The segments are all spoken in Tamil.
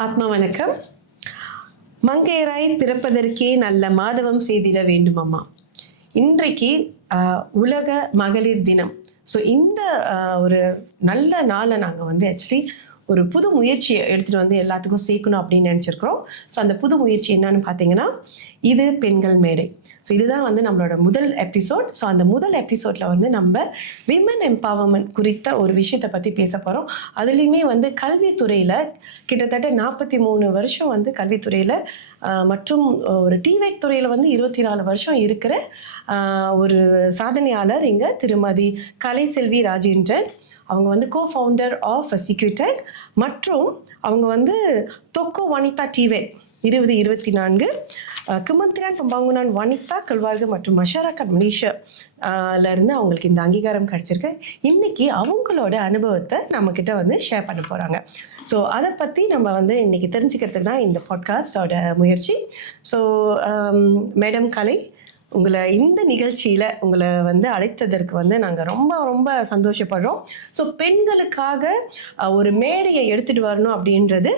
ஆத்ம வணக்கம். மங்கையராய் பிறப்பதற்கே நல்ல மாதவம் செய்திட வேண்டுமம்மா. இன்றைக்கு உலக மகளிர் தினம். ஸோ இந்த ஒரு நல்ல நாளை நாங்கள் வந்து ஆக்சுவலி ஒரு புது முயற்சியை எடுத்துகிட்டு வந்து எல்லாத்துக்கும் சேர்க்கணும் அப்படின்னு நினச்சிருக்கிறோம். ஸோ அந்த புது முயற்சி என்னன்னு பார்த்தீங்கன்னா, இது பெண்கள் மேடை. ஸோ இதுதான் வந்து நம்மளோட முதல் எபிசோட். ஸோ அந்த முதல் எபிசோடில் வந்து நம்ம விமன் எம்பவர்மெண்ட் குறித்த ஒரு விஷயத்தை பற்றி பேச போகிறோம். அதுலேயுமே வந்து கல்வித்துறையில் கிட்டத்தட்ட 43 வருஷம் வந்து கல்வித்துறையில் மற்றும் ஒரு டிவேட் துறையில் வந்து 24 வருஷம் இருக்கிற ஒரு சாதனையாளர் இங்கே திருமதி கலைசெல்வி ராஜேந்திரன். அவங்க வந்து கோ-ஃபவுண்டர் ஆஃப் சிக்யூடெக் மற்றும் அவங்க வந்து தொக்கோ Vanitha டிவேட் 2024 Kementerian Pembangunan Wanita Keluarga மற்றும் மஷாரக்கட் மலேசியால இருந்து அவங்களுக்கு இந்த அங்கீகாரம் கிடைச்சிருக்கு. இன்னைக்கு அவங்களோட அனுபவத்தை நம்ம கிட்ட வந்து ஷேர் பண்ண போறாங்க. ஸோ அதை பத்தி நம்ம வந்து இன்னைக்கு தெரிஞ்சுக்கிறதுக்கு தான் இந்த பாட்காஸ்டோட முயற்சி. ஸோ மேடம் கலை, உங்களை இந்த நிகழ்ச்சியில் உங்களை வந்து அழைத்ததற்கு வந்து நாங்கள் ரொம்ப ரொம்ப சந்தோஷப்படுறோம். ஸோ பெண்களுக்காக ஒரு மேடையை எடுத்துகிட்டு வரணும் அப்படின்றது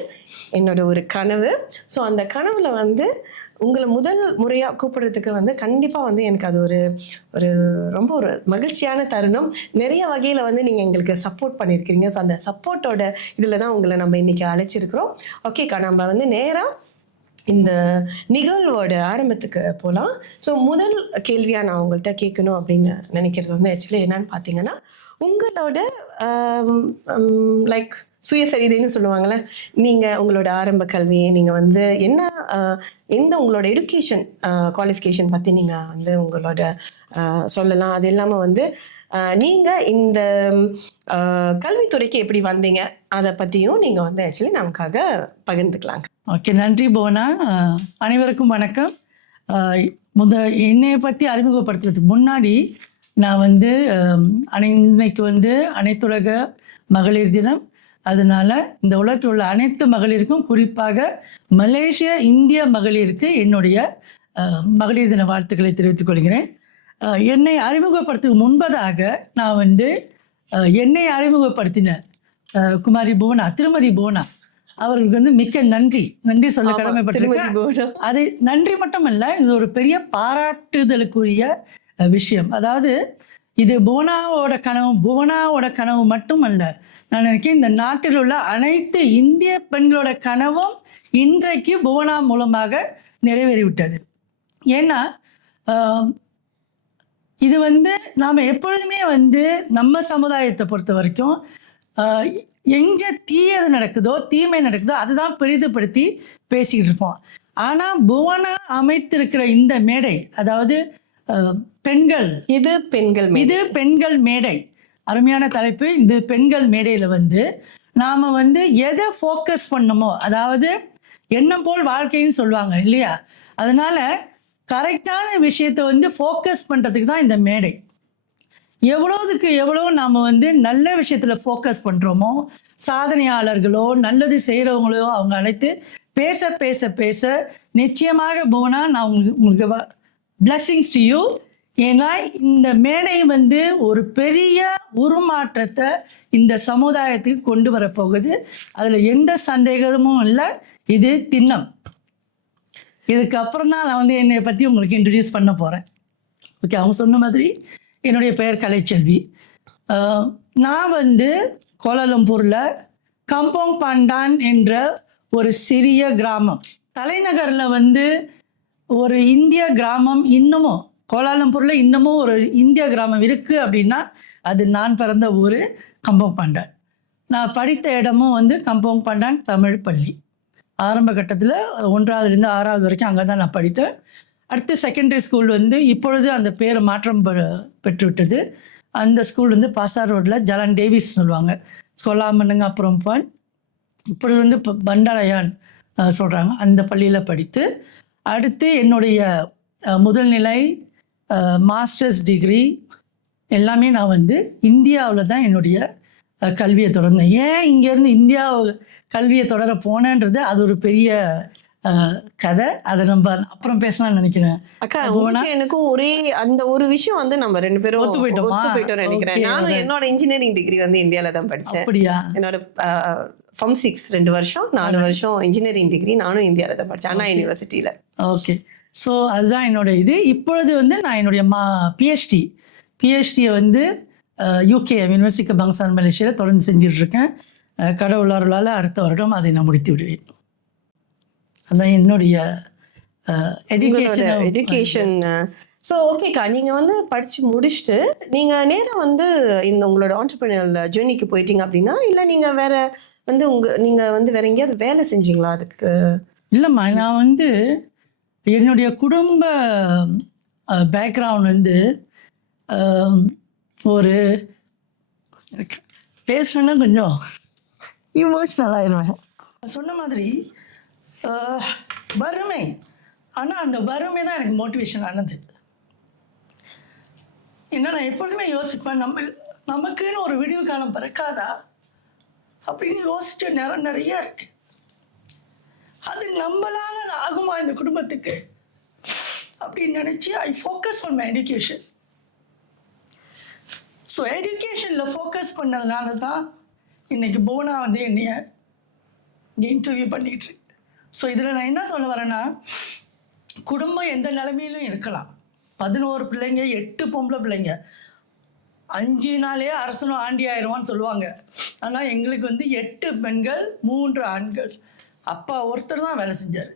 என்னோட ஒரு கனவு. ஸோ அந்த கனவில் வந்து உங்களை முதல் முறையாக கூப்பிடுறதுக்கு வந்து கண்டிப்பாக வந்து எனக்கு அது ஒரு ரொம்ப ஒரு மகிழ்ச்சியான தருணம். நிறைய வகையில் வந்து நீங்கள் எங்களுக்கு சப்போர்ட் பண்ணியிருக்கிறீங்க. ஸோ அந்த சப்போர்ட்டோட இதில் தான் உங்களை நம்ம இன்றைக்கி அழைச்சிருக்கிறோம். ஓகேக்கா, நம்ம வந்து நேராக இந்த நிகழ்வோட ஆரம்பத்துக்கு போகலாம். ஸோ முதல் கேள்வியாக நான் உங்கள்கிட்ட கேட்கணும் அப்படின்னு நினைக்கிறது வந்து ஆக்சுவலி என்னன்னு பார்த்தீங்கன்னா, உங்களோட லைக் சுயசரிதைன்னு சொல்லுவாங்கள்ல, நீங்கள் உங்களோட ஆரம்ப கல்வியை நீங்கள் வந்து எந்த உங்களோட எடுகேஷன் குவாலிஃபிகேஷன் பற்றி நீங்கள் வந்து உங்களோட சொல்லலாம். அது இல்லாமல் வந்து நீங்கள் இந்த கல்வித்துறைக்கு எப்படி வந்தீங்க அதை பற்றியும் நீங்கள் வந்து ஆக்சுவலி நமக்காக பகிர்ந்துக்கலாங்க. ஓகே, நன்றி போனா. அனைவருக்கும் வணக்கம். என்னையை பற்றி அறிமுகப்படுத்துறதுக்கு முன்னாடி நான் வந்து இன்னைக்கு வந்து அனைத்துலக மகளிர் தினம். அதனால இந்த உலகத்தில் உள்ள அனைத்து மகளிருக்கும், குறிப்பாக மலேசிய இந்திய மகளிருக்கு என்னுடைய மகளிர் தின வாழ்த்துக்களை தெரிவித்துக் கொள்கிறேன். என்னை அறிமுகப்படுத்துக்கு முன்பதாக நான் வந்து என்னை அறிமுகப்படுத்தின குமாரி புவனா, திருமதி புவனா அவர்களுக்கு வந்து மிக்க நன்றி சொல்ல கடமைப்பட்டிருக்கேன். அது நன்றி மட்டும் இல்லை, இது ஒரு பெரிய பாராட்டுதலுக்குரிய விஷயம். அதாவது இது புவனாவோட கனவு மட்டும் அல்ல. நான் நினைக்கிறேன் இந்த நாட்டில் உள்ள அனைத்து இந்திய பெண்களோட கனவும் இன்றைக்கு புவனா மூலமாக நிறைவேறிவிட்டது. ஏன்னா இது வந்து நாம் எப்பொழுதுமே வந்து நம்ம சமுதாயத்தை பொறுத்த வரைக்கும் எங்கே தீயது நடக்குதோ, தீமை நடக்குதோ அதுதான் பெரிதுபடுத்தி பேசிக்கிட்டு இருப்போம். ஆனால் புவனா அமைத்திருக்கிற இந்த மேடை, அதாவது இது பெண்கள் மேடை, அருமையான தலைப்பு. இந்த பெண்கள் மேடையில் வந்து நாம் வந்து எதை ஃபோக்கஸ் பண்ணணுமோ, அதாவது எண்ணம் போல் வாழ்க்கைன்னு சொல்லுவாங்க இல்லையா, அதனால கரெக்டான விஷயத்தை வந்து ஃபோக்கஸ் பண்ணுறதுக்கு தான் இந்த மேடை. எவ்வளோதுக்கு எவ்வளோ நாம் வந்து நல்ல விஷயத்தில் ஃபோக்கஸ் பண்ணுறோமோ, சாதனையாளர்களோ நல்லது செய்கிறவங்களோ அவங்க அழைத்து பேச பேச பேச நிச்சயமாக போனா நான் உங்களுக்கு பிளஸ்ஸிங்ஸ் டு யூ. ஏன்னா இந்த மேடை வந்து ஒரு பெரிய உருமாற்றத்தை இந்த சமுதாயத்துக்கு கொண்டு வரப்போகுது. அதில் எந்த சந்தேகமும் இல்லை. இது திண்ணம். இதுக்கப்புறம் தான் நான் வந்து என்னை பற்றி உங்களுக்கு இன்ட்ரடியூஸ் பண்ண போகிறேன். ஓகே, அவங்க சொன்ன மாதிரி என்னுடைய பெயர் கலைச்செல்வி. நான் வந்து கோலாலம்பூரில் கம்போங் பாண்டான் என்ற ஒரு சிறிய கிராமம், தலைநகரில் வந்து ஒரு இந்திய கிராமம் இன்னமும், கோலாலம்பூரில் இன்னமும் ஒரு இந்திய கிராமம் இருக்குது அப்படின்னா அது நான் பிறந்த ஊர் கம்போங் பாண்டான். நான் படித்த இடமும் வந்து கம்போங் பாண்டான் தமிழ் பள்ளி. ஆரம்ப கட்டத்தில் 1ஆவதுலேருந்து 6ஆவது வரைக்கும் அங்கே தான் நான் படித்தேன். அடுத்து செகண்டரி ஸ்கூல் வந்து இப்பொழுது அந்த பேரை மாற்றம் பெற்றுவிட்டது. அந்த ஸ்கூல் வந்து பாசார் ரோட்டில் ஜலான் டேவிஸ் சொல்லுவாங்க, சொல்லாமனுங்க அப்புறம் பான், இப்பொழுது வந்து பண்டாரயான் சொல்கிறாங்க. அந்த பள்ளியில் படித்து அடுத்து என்னுடைய முதல்நிலை மாஸ்டர்ஸ் டிகிரி எல்லாமே நான் வந்து இந்தியாவில் தான் என்னுடைய கல்வியை தொடர்ந்தேன். ஏன் இங்கேருந்து இந்தியா கல்வியை தொடர போனேன்றது அது ஒரு பெரிய கதை. அதை நம்ம அப்புறம் பேசலாம்னு நினைக்கிறேன். அக்கா, எனக்கும் ஒரே அந்த ஒரு விஷயம் வந்து நம்ம ரெண்டு பேரும் ஒத்து போயிட்டோம் நினைக்கிறேன். நானும் என்னோட இன்ஜினியரிங் டிகிரி வந்து இந்தியாவில தான் படிச்சேன். அப்படியா? என்னோட ஃபார்ம் 6 2 வருஷம், 4 வருஷம் இன்ஜினியரிங் டிகிரி நானும் இந்தியாவில் தான் படித்தேன், அண்ணா யூனிவர்சிட்டியில். ஓகே. ஸோ அதுதான் என்னோட இது. இப்பொழுது வந்து நான் என்னுடைய பிஹெச்டியை வந்து யூகே யூனிவர்சிட்டி பங்சான் மலேசியாவில் தொடர்ந்து செஞ்சிட்ருக்கேன். கடவுள் அருளால் அடுத்த வருடம் அதை நான் முடித்து விடுவேன். அதுதான் என்னுடைய எஜுகேஷன். ஸோ ஓகேக்கா, நீங்கள் வந்து படித்து முடிச்சுட்டு நீங்கள் நேராக வந்து இந்த உங்களோட ஆண்டர்பிரினியர் ஜேர்னிக்கு போயிட்டீங்க அப்படின்னா, இல்லை நீங்கள் வேற வந்து நீங்கள் வந்து வேற எங்கேயாவது வேலை செஞ்சீங்களா அதுக்கு? இல்லைம்மா, நான் வந்து என்னுடைய குடும்ப பேக்ரவுண்ட் வந்து ஒரு பேசுகிறேன்னா கொஞ்சம் இமோஷ்னல் ஆயிடுவேன். சொன்ன மாதிரி வறுமை, ஆனால் அந்த வறுமை தான் எனக்கு மோட்டிவேஷன் ஆனது. ஏன்னா நான் எப்பொழுதுமே யோசிப்பேன், நமக்குன்னு ஒரு விடிவு காலம் பிறக்காதா அப்படின்னு யோசிச்ச நேரம் நிறையா இருக்கு. அது நம்மளால ஆகுமா இந்த குடும்பத்துக்கு அப்படின்னு நினச்சி I focus on my education. So எஜுகேஷனில் ஃபோக்கஸ் பண்ணதுனால தான் இன்னைக்கு போனா வந்து என்னைய இன்டர்வியூ பண்ணிட்டு இருக்கு. ஸோ இதில் நான் என்ன சொல்ல வரேன்னா, குடும்பம் எந்த நிலைமையிலும் இருக்கலாம். 11 பிள்ளைங்க, 8 பொம்பளை பிள்ளைங்க, 5 நாளே அரசனும் ஆண்டி ஆயிடுவான்னு சொல்லுவாங்க. ஆனால் எங்களுக்கு வந்து 8 பெண்கள் 3 ஆண்கள். அப்பா ஒருத்தர் தான் வேலை செஞ்சார்.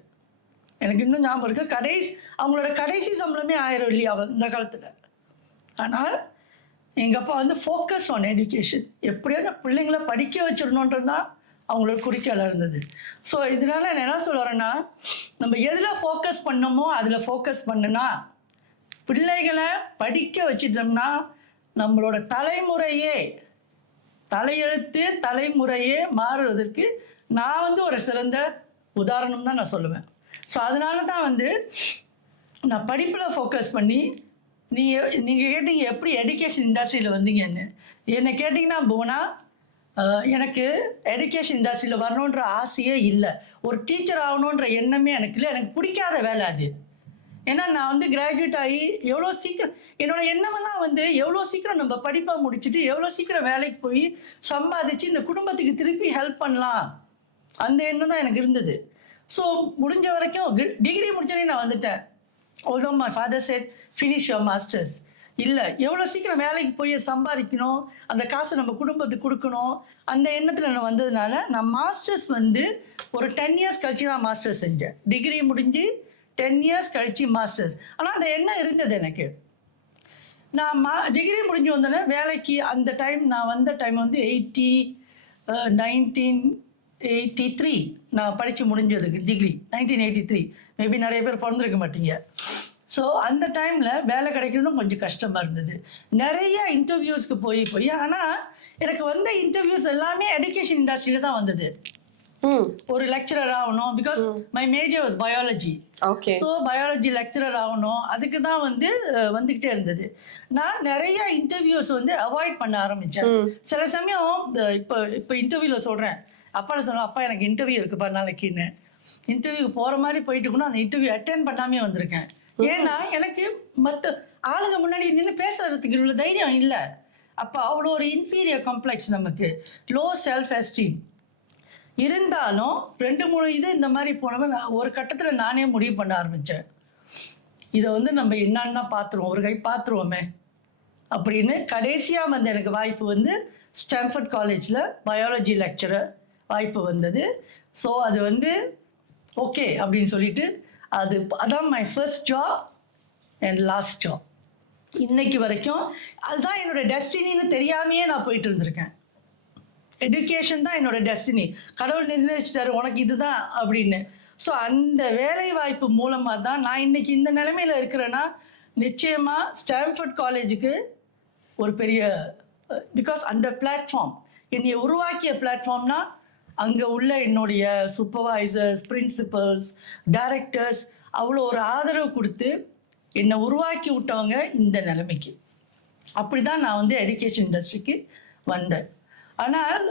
எனக்கு இன்னும் ஞாபகம் இருக்குது, அவங்களோட கடைசி சம்பளமே 1000 இல்லையா இந்த காலத்தில். ஆனால் எங்கள் அப்பா வந்து ஃபோக்கஸ் ஆன் எஜுகேஷன், எப்படியாவது பிள்ளைங்களை படிக்க வச்சிடணுன்றது தான் அவங்களோட குறிக்கோளாக இருந்தது. ஸோ இதனால் நான் என்ன சொல்ல வரேன்னா, நம்ம எதில் ஃபோக்கஸ் பண்ணோமோ அதில் ஃபோக்கஸ் பண்ணுனா, பிள்ளைகளை படிக்க வச்சிட்டோம்னா நம்மளோட தலைமுறையே மாறுவதற்கு நான் வந்து ஒரு சிறந்த உதாரணம் தான் நான் சொல்லுவேன். ஸோ அதனால தான் வந்து நான் படிப்பில் ஃபோக்கஸ் பண்ணி, நீங்கள் கேட்டீங்க எப்படி எஜுகேஷன் இண்டஸ்ட்ரியில் வந்தீங்கன்னு. என்னை கேட்டிங்கன்னா போனா, எனக்கு எஜுகேஷன் இண்டஸ்ட்ரியில் வரணுன்ற ஆசையே இல்லை. ஒரு டீச்சர் ஆகணுன்ற எண்ணமே எனக்கு இல்லை. எனக்கு பிடிக்காத வேலை அது. ஏன்னா நான் வந்து கிராஜுவேட் ஆகி எவ்வளோ சீக்கிரம், என்னோட எண்ணமெல்லாம் வந்து எவ்வளோ சீக்கிரம் நம்ம படிப்பை முடிச்சுட்டு எவ்வளோ சீக்கிரம் வேலைக்கு போய் சம்பாதிச்சு இந்த குடும்பத்துக்கு திருப்பி ஹெல்ப் பண்ணலாம், அந்த எண்ணம் தான் எனக்கு இருந்தது. ஸோ முடிஞ்ச வரைக்கும் டிகிரி முடிச்சோடனே நான் வந்துட்டேன். although my father said finish your masters, இல்லை எவ்வளோ சீக்கிரம் வேலைக்கு போய் சம்பாதிக்கணும், அந்த காசை நம்ம குடும்பத்துக்கு கொடுக்கணும், அந்த எண்ணத்தில் நான் வந்ததுனால நான் மாஸ்டர்ஸ் வந்து ஒரு 10 இயர்ஸ் கழிச்சு நான் மாஸ்டர்ஸ் செஞ்சேன். டிகிரி முடிஞ்சு 10 இயர்ஸ் கழிச்சு மாஸ்டர்ஸ். ஆனால் அந்த எண்ணம் இருந்தது எனக்கு. நான் டிகிரி முடிஞ்சு வந்தோடனே வேலைக்கு அந்த டைம் நான் வந்த டைம் வந்து 1983 நான் படித்து முடிஞ்சதுக்கு டிகிரி 1983. மேபி நிறைய பேர் பிறந்திருக்க மாட்டீங்க. ஸோ அந்த டைமில் வேலை கிடைக்கிறதும் கொஞ்சம் கஷ்டமாக இருந்தது. நிறைய இன்டர்வியூஸ்க்கு போய் ஆனால் எனக்கு வந்த இன்டர்வியூஸ் எல்லாமே எஜுகேஷன் இண்டஸ்ட்ரியில் தான் வந்தது. ஒரு லெக்சரர் ஆகணும், because my major was biology. Okay. So biology lecturer ஆகணும், அதுக்கு தான் வந்து வந்துக்கிட்டே இருந்தது. நான் நிறைய இன்டர்வியூஸ் வந்து அவாய்ட் பண்ண ஆரம்பித்தேன். சில சமயம் இப்போ இன்டர்வியூவில் சொல்கிறேன், அப்பா சொன்னேன், அப்பா எனக்கு இன்டர்வியூ இருக்குப்பா நாளைக்குன்னு. இன்டர்வியூக்கு போகிற மாதிரி போயிட்டு இருக்கணும், அந்த இன்டர்வியூ அட்டென்ட் பண்ணாமே வந்திருக்கேன். ஏன்னா எனக்கு மற்ற ஆளுங்க முன்னாடி நின்று பேசுறதுக்கு உள்ள தைரியம் இல்லை. அப்போ அவ்வளோ ஒரு இன்ஃபீரியர் காம்ப்ளெக்ஸ், நமக்கு லோ செல்ஃப் எஸ்டீம் இருந்தாலும் 2-3 இது இந்த மாதிரி போனவன் ஒரு கட்டத்தில் நானே முடிவு பண்ண ஆரம்பித்தேன், இதை வந்து நம்ம என்னன்னா பார்த்துருவோம், ஒரு கை பார்த்துருவோமே அப்படின்னு. கடைசியாக வந்து எனக்கு வாய்ப்பு வந்து ஸ்டான்ஃபோர்ட் காலேஜில் பயாலஜி லெக்சரர் வாய்ப்பு வந்தது. ஸோ அது வந்து ஓகே அப்படின்னு சொல்லிட்டு அதான் my first job and last job. இன்னைக்கு வரைக்கும் அதுதான் என்னோட டெஸ்டினின்னு தெரியாமையே நான் போயிட்டு இருந்திருக்கேன். எஜுகேஷன் தான் என்னோட டெஸ்டினி, கடவுள் நிர்ணயிச்சிட்டாரு உனக்கு இதுதான் அப்படின்னு. ஸோ அந்த வேலை வாய்ப்பு மூலமாக தான் நான் இன்னைக்கு இந்த நிலைமையில் இருக்கிறேன்னா, நிச்சயமாக ஸ்டான்ஃபோர்ட் காலேஜுக்கு ஒரு பெரிய, பிகாஸ் அந்த பிளாட்ஃபார்ம் என்னை உருவாக்கிய பிளாட்ஃபார்ம்னா, அங்கே உள்ள என்னுடைய சூப்பர்வைசர்ஸ், பிரின்சிபல்ஸ், டைரக்டர்ஸ் அவ்வளோ ஒரு ஆதரவு கொடுத்து என்னை உருவாக்கி விட்டவங்க இந்த நிலைமைக்கு. அப்படி தான் நான் வந்து எஜுகேஷன் இண்டஸ்ட்ரிக்கு வந்தேன். ஆனால்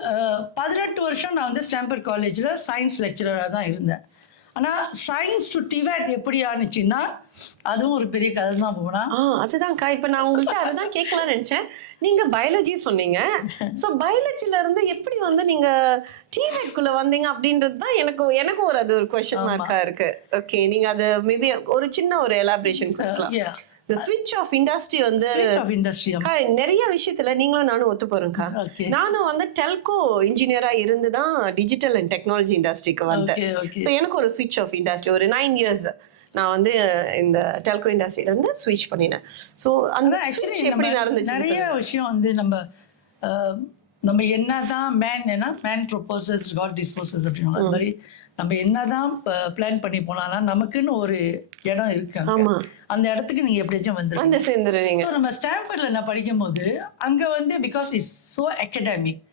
18 வருஷம் நான் வந்து ஸ்டான்ஃபோர்ட் காலேஜில் சயின்ஸ் லெக்சரராக தான் இருந்தேன். ஆனால் சயின்ஸ் டு டிவேட் எப்படி ஆனிச்சுன்னா அதுவும் ஒரு பெரிய கதை தான் போனா. அதுதான்க்கா இப்ப நான் உங்கள்கிட்ட அதான் கேட்கலாம்னு நினைச்சேன். நீங்க பயாலஜி சொன்னீங்க. சோ பயாலஜில இருந்து எப்படி வந்து நீங்க டிவேட்குள்ள வந்தீங்க அப்படின்றது தான் எனக்கு ஒரு கொஸ்டின் மார்க்கா இருக்கு. ஓகே, நீங்க அது மேபி ஒரு சின்ன ஒரு எலாபரேஷன் கொடுக்கலாம். The switch of industry வந்து நிறைய விஷயத்துல நீங்களும் நானும் ஒத்து போறேன்க்கா. நானும் வந்து டெல்கோ இன்ஜினியரா இருந்து தான் டிஜிட்டல் அண்ட் டெக்னாலஜி இண்டஸ்ட்ரிக்கு வந்தேன். ஸோ எனக்கு ஒரு ஸ்விட்ச் ஆஃப் இண்டஸ்ட்ரி ஒரு 9 years நான் வந்து இந்த டெல்கோ இண்டஸ்ட்ரியில இருந்து ஸ்விட்ச் பண்ணினேன். ஸோ அந்த ஸ்விட்ச் எப்படி நடந்துச்சு? நிறைய விஷயம் வந்து நம்ம என்னதான் மேன் ப்ரொபோசஸ் காட் டிஸ்போசஸ் அப்படின்னு அது மாதிரி நம்ம என்னதான் பிளான் பண்ணி போனாலும் நமக்குன்னு ஒரு இடம் இருக்கு. அந்த இடத்துக்கு நீங்க எப்படியாச்சும் வந்து சேர்ந்துருவீங்க. ஸோ நம்ம ஸ்டான்ஃபோர்ட்ல நான் படிக்கும் போது அங்க வந்து பிகாஸ் இட்ஸ் ஸோ அகடமிக்,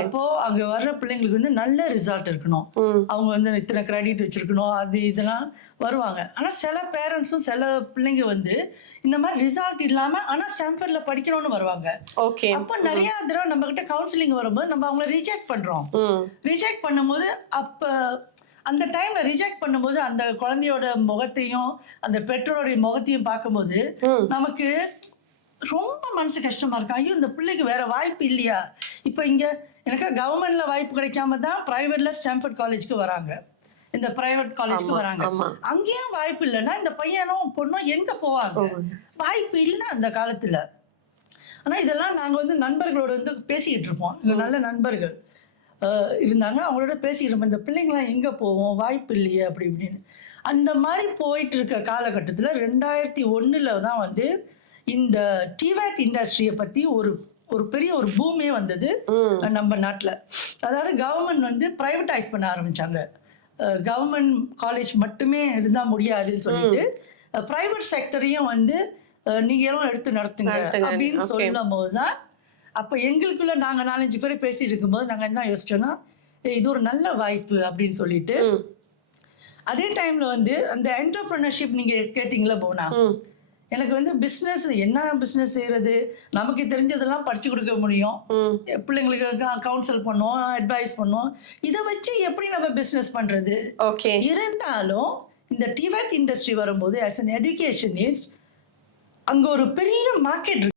அப்போ அங்க வர்ற பிள்ளைங்களுக்கு வந்து நல்ல ரிசல்ட் இருக்கணும், அவங்க வந்து இத்தனை கிரெடிட் வச்சிருக்கணும், அது இதெல்லாம் வருவாங்க. ஆனா சில பேரண்ட்ஸும் சில பிள்ளைங்க வந்து இந்த மாதிரி ரிசல்ட் இல்லாம ஆனா ஸ்டான்ஃபோர்ட்ல படிக்கணும்னு வருவாங்க. அப்போ நிறைய தடவை நம்ம கிட்ட கவுன்சிலிங் வரும்போது நம்ம அவங்கள ரிஜெக்ட் பண்றோம். ரிஜெக்ட் பண்ணும்போது அப்ப அந்த டைம்ல ரிஜெக்ட் பண்ணும்போது அந்த குழந்தையோட முகத்தையும் அந்த பெற்றோருடைய முகத்தையும் பார்க்கும்போது நமக்கு ரொம்ப மனசு கஷ்டமா இருக்கு. ஐயோ இந்த பிள்ளைக்கு வேற வாய்ப்பு இல்லையா? இப்போ இங்க எனக்கு கவர்மெண்ட்ல வாய்ப்பு கிடைக்காம தான் பிரைவேட்ல ஸ்டான்ஃபோர்ட் காலேஜ்க்கு வராங்க, இந்த பிரைவேட் காலேஜ்க்கு வராங்க. அங்கேயும் வாய்ப்பு இல்லைன்னா இந்த பையனும் பொண்ணும் எங்க போவாங்க? வாய்ப்பு இல்லை அந்த காலத்துல. ஆனா இதெல்லாம் நாங்க வந்து நண்பர்களோட வந்து பேசிக்கிட்டு இருப்போம். நல்ல நண்பர்கள் இருந்தாங்க, அவங்களோட பேசிக்கிட்டு இருப்போம். இந்த பிள்ளைங்களாம் எங்கே போவோம், வாய்ப்பு இல்லையே அப்படி இப்படின்னு. அந்த மாதிரி போயிட்டு இருக்க காலகட்டத்தில் 2001 தான் வந்து இந்த டிவேட் இண்டஸ்ட்ரியை பற்றி ஒரு பெரிய ஒரு பூமே வந்தது நம்ம நாட்டில். அதாவது கவர்மெண்ட் வந்து ப்ரைவேட்டைஸ் பண்ண ஆரம்பித்தாங்க. கவர்மெண்ட் காலேஜ் மட்டுமே இருந்தால் முடியாதுன்னு சொல்லிட்டு ப்ரைவேட் செக்டரையும் வந்து நீங்களும் எடுத்து நடத்துங்க அப்படின்னு சொல்லும் போது தான் அப்போ எங்களுக்குள்ள நாங்கள் 4-5 பேர் பேசி இருக்கும்போது நாங்கள் என்ன யோசிச்சோன்னா இது ஒரு நல்ல வாய்ப்பு அப்படின்னு சொல்லிட்டு. அதே டைம்ல வந்து அந்த என்டர்பிரினர்ஷிப் நீங்க கேட்டீங்களா போனா, எனக்கு வந்து பிஸ்னஸ் என்ன பிஸ்னஸ் செய்யறது, நமக்கு தெரிஞ்சதெல்லாம் படிச்சு கொடுக்க முடியும், பிள்ளைங்களுக்கு கவுன்சில் பண்ணுவோம், அட்வைஸ் பண்ணுவோம், இதை வச்சு எப்படி நம்ம பிஸ்னஸ் பண்றது. இருந்தாலும் இந்த டிவேட் இண்டஸ்ட்ரி வரும்போது ஆஸ் அன் எஜுகேஷனிஸ்ட் அங்க ஒரு பெரிய மார்க்கெட்